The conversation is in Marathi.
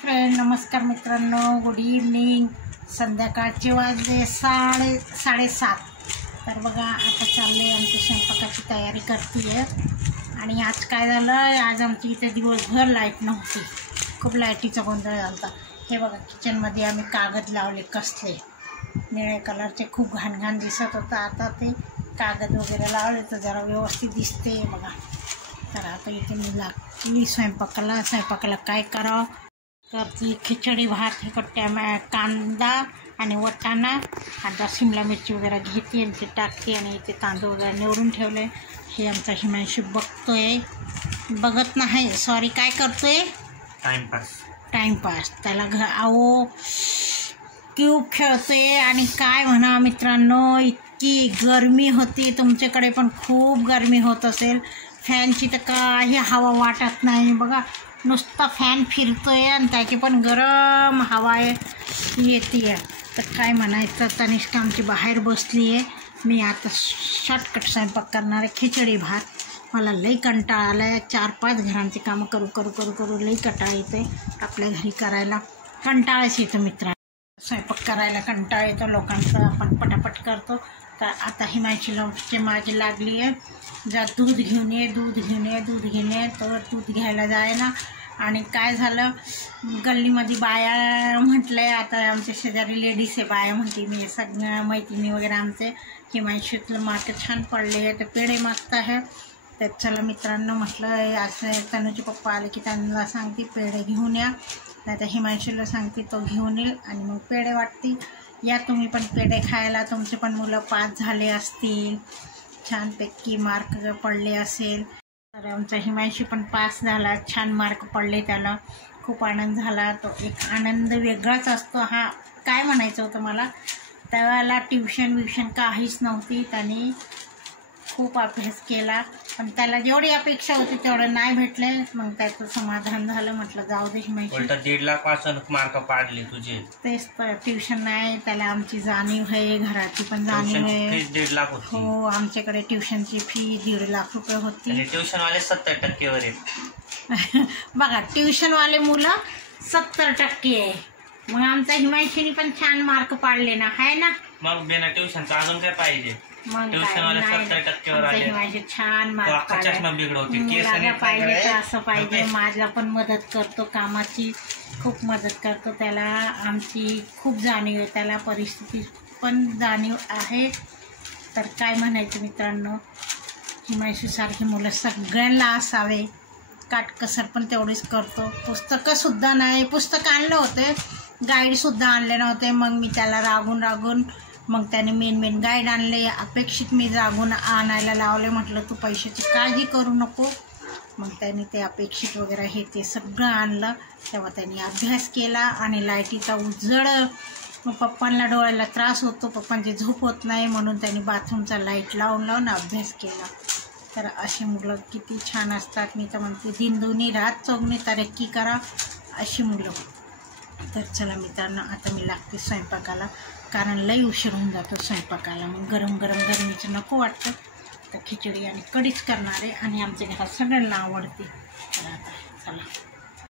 फ्रेंड, नमस्कार मित्रांनो, गुड इव्हनिंग. संध्याकाळचे वाजले 7:30. तर बघा आता चालले आमची स्वयंपाकाची तयारी करते. आणि आज काय झालं, आज आमची इथे दिवसभर लाईट नव्हती, खूप लाईटीचा गोंधळ झाला. हे बघा किचनमध्ये आम्ही कागद लावले, कसले निळ्या कलरचे, खूप घाण दिसत होतं. आता ते कागद वगैरे लावले तर जरा व्यवस्थित दिसते बघा. तर आता इथे मी लागली स्वयंपाकाला काय करावं तर ती खिचडी भात, हे कांदा आणि वाटाणा, आता शिमला मिरची वगैरे घेते आणि ते टाकते. आणि इथे तांदूळ वगैरे निवडून ठेवले. हे आमचा हिमांशू बघत नाही, सॉरी, काय करतोय, टाइमपास. त्याला आहो क्यूब खेळतोय. आणि काय म्हणा मित्रांनो, इतकी गरमी होती, तुमच्याकडे पण खूप गरमी होत असेल. फॅनची तर काही हवा वाटत नाही बघा, नुसता फॅन फिरतोय आणि त्याची पण गरम हवा येते. तर काय म्हणायचं, तनिष्का आमची बाहेर बसली आहे. मी आता शॉर्टकट स्वयंपाक करणार आहे, खिचडी भात. मला लई कंटाळा आला आहे, 4-5 घरांची कामं करू लई कंटाळा येते. आपल्या घरी करायला कंटाळाच येतो मित्रांनो, स्वयंपाक करायला कंटाळा येतो लोकांचं, आपण पटापट करतो. तर आता हिमांशूची माझी लागली आहे, जा दूध घेऊन ये. तर दूध घ्यायला जायला. आणि काय झालं, गल्लीमध्ये बाया म्हटलं, आता आमच्या शेजारी लेडीज आहे, बाया म्हणते, मी सगळ्या मैत्रिणी वगैरे आमचे हिमांशूतलं मार्केट छान पडले आहे, तर पेढे मागत आहे. तर चला मित्रांनो, म्हटलं असं तनुचे पप्पा आले की त्यांना सांगते पेढे घेऊन या, नाही तर हिमांशूला सांगते तो घेऊन येईल आणि मग पेढे वाटते. या तुम्ही पण पेढे खायला, तुमचे पण मुलं पास झाले असतील, छानपैकी मार्क पडले असेल. तर आमचा हिमांशू पण पास झाला, छान मार्क पडले, त्याला खूप आनंद झाला. तो एक आनंद वेगळाच असतो. हा काय म्हणायचं होतं मला, त्याला ट्युशन काहीच नव्हती, त्याने खूप अभ्यास केला, पण त्याला जेवढी अपेक्षा होती तेवढं नाही भेटले. मग त्याचं समाधान झालं. म्हटलं जाऊ दे हिमांशू, 1.5 लाख मार्क पाडले तुझे. तेच तर, ट्युशन नाही, त्याला आमची जाणीव आहे, घराची पण जाणीव आहे. 1.5 लाख होती. हो, आमच्याकडे ट्युशनची फी 1.5 लाख रुपये होती. ट्युशनवाले 70% वर आहे. बघा, ट्युशनवाले मुलं 70% आहे. मग आमचा हिमांशूनी पण छान मार्क पाडले ना, आहे ना. मग बिना ट्युशनचं अजून काय पाहिजे. मग ट्युशनवाले 70% वर आले. हिमांशू छान मार्क पाडले. पाहिजे असं पाहिजे. माझ्या पण मदत करतो, कामाची खूप मदत करतो. त्याला आमची खूप जाणीव आहे, त्याला परिस्थिती पण जाणीव आहे. तर काय म्हणायचं मित्रांनो, हिमांशूसारखी मुलं सगळ्यांना असावे. काटकसर पण तेवढीच करतो. पुस्तकंसुद्धा नाही, पुस्तक आणलं होते, गाईडसुद्धा आणले नव्हते. मग मी त्याला रागून मग त्याने मेन गाईड आणले. अपेक्षित मी रागून आणायला लावले. म्हटलं तू पैशाची काळजी करू नको. मग त्याने ते अपेक्षित वगैरे हे ते सगळं आणलं. तेव्हा त्यांनी अभ्यास केला. आणि लाईटीचा उजळ पप्पांना डोळ्याला त्रास होतो, पप्पांची झोप होत नाही, म्हणून त्यांनी बाथरूमचा लाईट लावून अभ्यास केला. तर अशी मुलं किती छान असतात. मी तर म्हणते दिनदुनी रात चौगुनी तरक्की करा अशी मुलं. तर चला मित्रांनो, आता मी लागते स्वयंपाकाला, कारण लई उशीर होऊन जातो स्वयंपाकाला. मग गरम गरमीचं नको वाटतं. तर खिचडी आणि कढीच करणार आहे, आणि आमच्या घरात सगळ्यांना आवडते. तर आता चला.